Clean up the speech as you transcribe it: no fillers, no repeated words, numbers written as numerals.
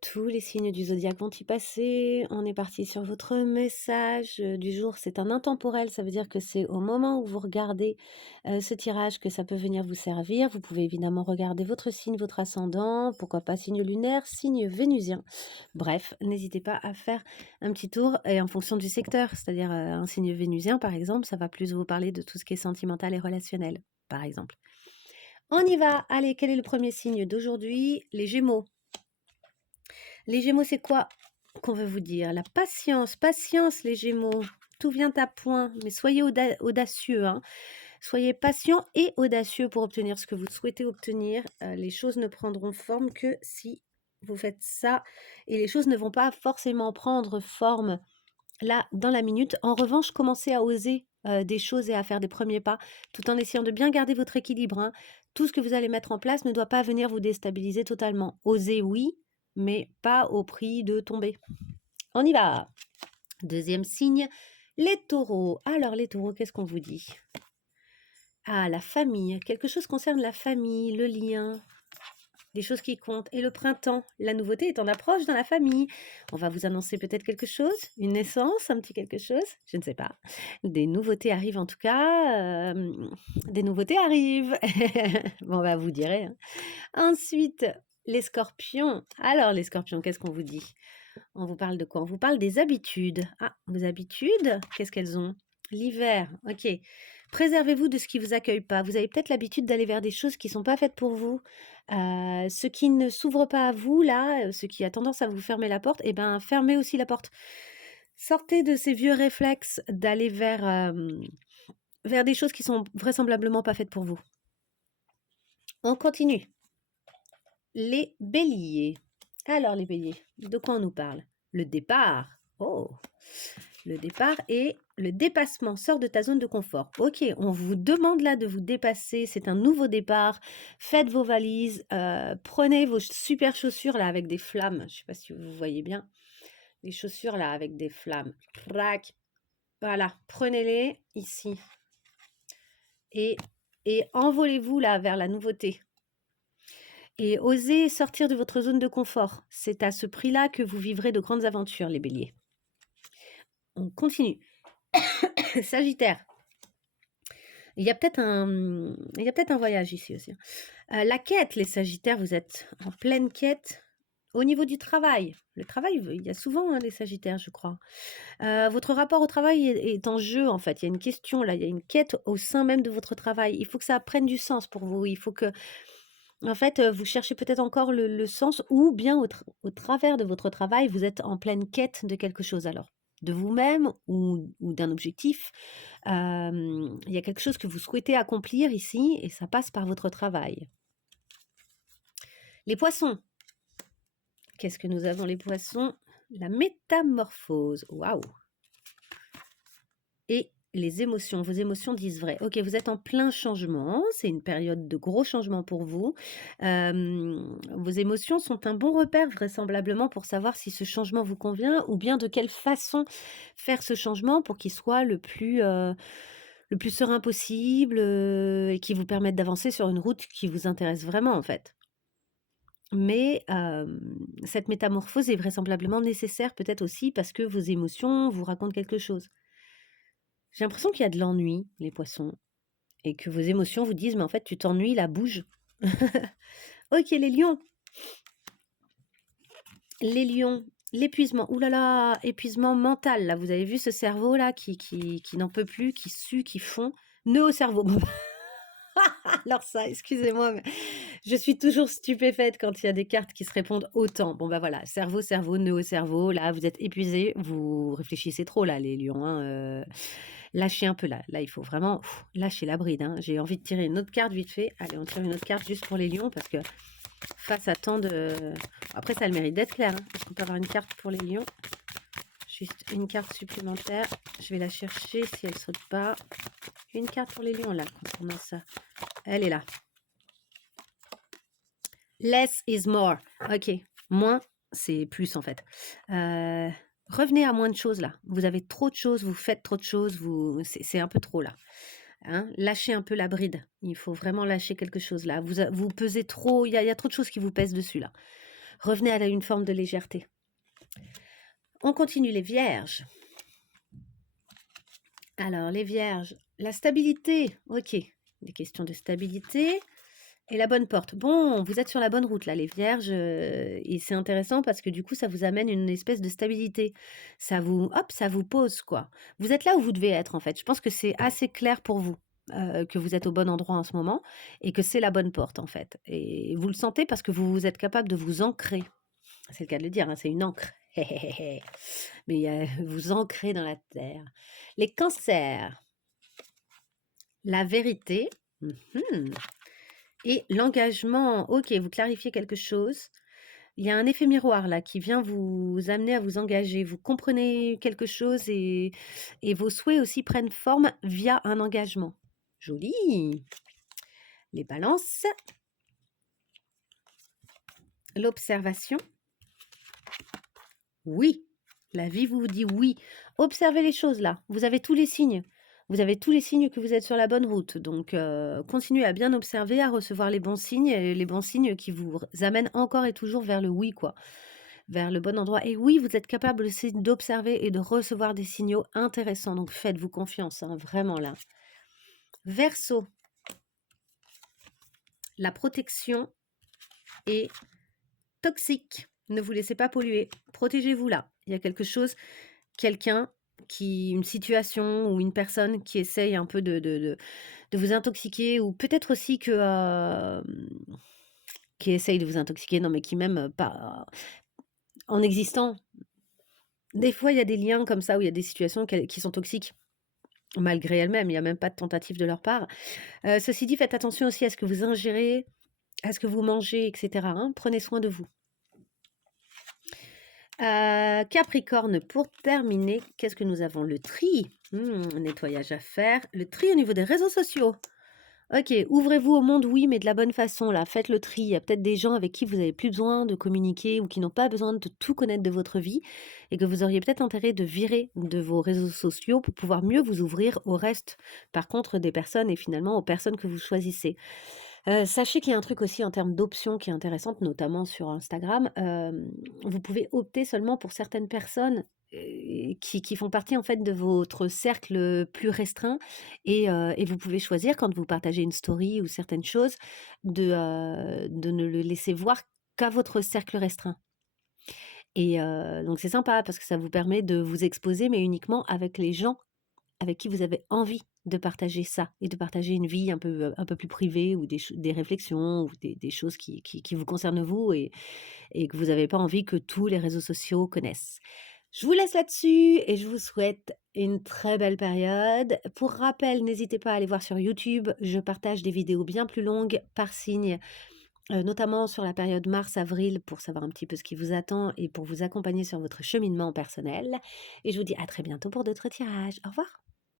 tous les signes du zodiaque vont y passer. On est parti sur votre message du jour. C'est un intemporel, ça veut dire que c'est au moment où vous regardez ce tirage que ça peut venir vous servir. Vous pouvez évidemment regarder votre signe, votre ascendant, pourquoi pas signe lunaire, signe vénusien. Bref, n'hésitez pas à faire un petit tour et en fonction du secteur, c'est-à-dire un signe vénusien par exemple, ça va plus vous parler de tout ce qui est sentimental et relationnel, par exemple. On y va. Allez, quel est le premier signe d'aujourd'hui? Les Gémeaux. Les Gémeaux, c'est quoi qu'on veut vous dire? La patience. Patience, les Gémeaux. Tout vient à point. Mais soyez audacieux. Hein. Soyez patient et audacieux pour obtenir ce que vous souhaitez obtenir. Les choses ne prendront forme que si vous faites ça. Et les choses ne vont pas forcément prendre forme là, dans la minute. En revanche, commencez à oser des choses et à faire des premiers pas, tout en essayant de bien garder votre équilibre. Hein. Tout ce que vous allez mettre en place ne doit pas venir vous déstabiliser totalement. Osez, oui, mais pas au prix de tomber. On y va. Deuxième signe, les taureaux. Alors, les taureaux, qu'est-ce qu'on vous dit? Ah, la famille. Quelque chose concerne la famille, le lien, des choses qui comptent. Et le printemps, la nouveauté est en approche dans la famille. On va vous annoncer peut-être quelque chose, une naissance, un petit quelque chose, je ne sais pas. Des nouveautés arrivent en tout cas. Des nouveautés arrivent. Bon, bah, vous direz. Hein. Ensuite, les scorpions. Alors, les scorpions, qu'est-ce qu'on vous dit? On vous parle de quoi? On vous parle des habitudes. Ah, vos habitudes, qu'est-ce qu'elles ont? L'hiver, ok. Préservez-vous de ce qui vous accueille pas. Vous avez peut-être l'habitude d'aller vers des choses qui sont pas faites pour vous. Ce qui ne s'ouvre pas à vous, là, ce qui a tendance à vous fermer la porte, eh ben, fermez aussi la porte. Sortez de ces vieux réflexes d'aller vers des choses qui sont vraisemblablement pas faites pour vous. On continue. Les béliers. Alors, les béliers, de quoi on nous parle? Le départ. Oh, le départ et le dépassement. Sors de ta zone de confort. Ok, on vous demande là de vous dépasser. C'est un nouveau départ. Faites vos valises. Prenez vos super chaussures là avec des flammes. Je ne sais pas si vous voyez bien. Les chaussures là avec des flammes. Crac. Voilà, prenez-les ici. Et envolez-vous là vers la nouveauté. Et osez sortir de votre zone de confort. C'est à ce prix-là que vous vivrez de grandes aventures, les béliers. On continue. Sagittaire. Il y a peut-être un voyage ici aussi. La quête, les Sagittaires, vous êtes en pleine quête au niveau du travail. Le travail, il y a souvent les Sagittaires, je crois. Votre rapport au travail est en jeu, en fait. Il y a une question là, il y a une quête au sein même de votre travail. Il faut que ça prenne du sens pour vous. Il faut que, en fait, vous cherchez peut-être encore le sens ou bien au travers de votre travail, vous êtes en pleine quête de quelque chose alors. De vous-même ou d'un objectif. Il y a quelque chose que vous souhaitez accomplir ici et ça passe par votre travail. Les poissons. Qu'est-ce que nous avons les poissons? La métamorphose. Waouh! Et les émotions. Vos émotions disent vrai. Ok, vous êtes en plein changement. C'est une période de gros changement pour vous. Vos émotions sont un bon repère vraisemblablement pour savoir si ce changement vous convient ou bien de quelle façon faire ce changement pour qu'il soit le plus serein possible et qui vous permette d'avancer sur une route qui vous intéresse vraiment en fait. Mais cette métamorphose est vraisemblablement nécessaire peut-être aussi parce que vos émotions vous racontent quelque chose. J'ai l'impression qu'il y a de l'ennui, les poissons, et que vos émotions vous disent, mais en fait, tu t'ennuies, là, bouge. Ok, les lions. Les lions, l'épuisement. Ouh là là, épuisement mental, là. Vous avez vu ce cerveau, là, qui n'en peut plus, qui sue, qui fond. Nœud au cerveau. Alors ça, excusez-moi, mais je suis toujours stupéfaite quand il y a des cartes qui se répondent autant. Bon, bah voilà, cerveau, cerveau, nœud au cerveau. Là, vous êtes épuisé, vous réfléchissez trop, là, les lions. Hein, lâchez un peu, là. Là, il faut vraiment lâcher la bride. Hein. J'ai envie de tirer une autre carte vite fait. Allez, on tire une autre carte juste pour les lions, parce que face à tant de... Après, ça a le mérite d'être clair. Hein. Est-ce qu'on peut avoir une carte pour les lions? Juste une carte supplémentaire. Je vais la chercher si elle saute pas. Une carte pour les lions, là, concernant ça. Elle est là. Less is more. Ok. Moins, c'est plus, en fait. Revenez à moins de choses, là. Vous avez trop de choses, vous faites trop de choses, c'est un peu trop, là. Hein, lâchez un peu la bride. Il faut vraiment lâcher quelque chose, là. Vous pesez trop, il y a trop de choses qui vous pèsent dessus, là. Revenez à une forme de légèreté. On continue les vierges. Alors, les vierges, la stabilité, ok, des questions de stabilité et la bonne porte. Bon, vous êtes sur la bonne route là, les vierges, et c'est intéressant parce que du coup, ça vous amène une espèce de stabilité. Ça vous, hop, ça vous pose quoi. Vous êtes là où vous devez être en fait. Je pense que c'est assez clair pour vous. Que vous êtes au bon endroit en ce moment et que c'est la bonne porte en fait. Et vous le sentez parce que vous êtes capable de vous ancrer. C'est le cas de le dire, hein, c'est une encre. Mais vous ancrez dans la terre. Les cancers, la vérité et l'engagement. Ok, vous clarifiez quelque chose. Il y a un effet miroir là qui vient vous amener à vous engager. Vous comprenez quelque chose et vos souhaits aussi prennent forme via un engagement. Joli. Les balances. L'observation. Oui, la vie vous dit oui. Observez les choses là. Vous avez tous les signes. Vous avez tous les signes que vous êtes sur la bonne route. Donc, continuez à bien observer, à recevoir les bons signes qui vous amènent encore et toujours vers le oui, quoi, vers le bon endroit. Et oui, vous êtes capable aussi d'observer et de recevoir des signaux intéressants. Donc, faites-vous confiance, hein, vraiment là. Verseau, la protection est toxique. Ne vous laissez pas polluer. Protégez-vous là. Il y a quelque chose, quelqu'un une situation ou une personne qui essaye un peu de vous intoxiquer ou peut-être aussi qui essaye de vous intoxiquer, non mais qui même pas en existant. Des fois, il y a des liens comme ça où il y a des situations qui sont toxiques malgré elles-mêmes, il n'y a même pas de tentative de leur part. Ceci dit, faites attention aussi à ce que vous ingérez, à ce que vous mangez, etc. hein. Prenez soin de vous. Capricorne, pour terminer, qu'est-ce que nous avons? Le tri. Nettoyage à faire. Le tri au niveau des réseaux sociaux. Ok, ouvrez-vous au monde, oui, mais de la bonne façon, là. Faites le tri. Il y a peut-être des gens avec qui vous n'avez plus besoin de communiquer ou qui n'ont pas besoin de tout connaître de votre vie et que vous auriez peut-être intérêt de virer de vos réseaux sociaux pour pouvoir mieux vous ouvrir au reste, par contre, des personnes et finalement aux personnes que vous choisissez. Sachez qu'il y a un truc aussi en termes d'options qui est intéressante, notamment sur Instagram. Vous pouvez opter seulement pour certaines personnes, qui font partie en fait de votre cercle, plus restreint et vous pouvez choisir quand vous partagez une story ou certaines choses de ne le laisser voir qu'à votre cercle restreint et donc c'est sympa parce que ça vous permet de vous exposer mais uniquement avec les gens avec qui vous avez envie de partager ça et de partager une vie un peu plus privée ou des réflexions ou des choses qui vous concernent vous et que vous n'avez pas envie que tous les réseaux sociaux connaissent. Je vous laisse là-dessus et je vous souhaite une très belle période. Pour rappel, n'hésitez pas à aller voir sur YouTube, je partage des vidéos bien plus longues par signe, notamment sur la période mars-avril pour savoir un petit peu ce qui vous attend et pour vous accompagner sur votre cheminement personnel et je vous dis à très bientôt pour d'autres tirages. Au revoir.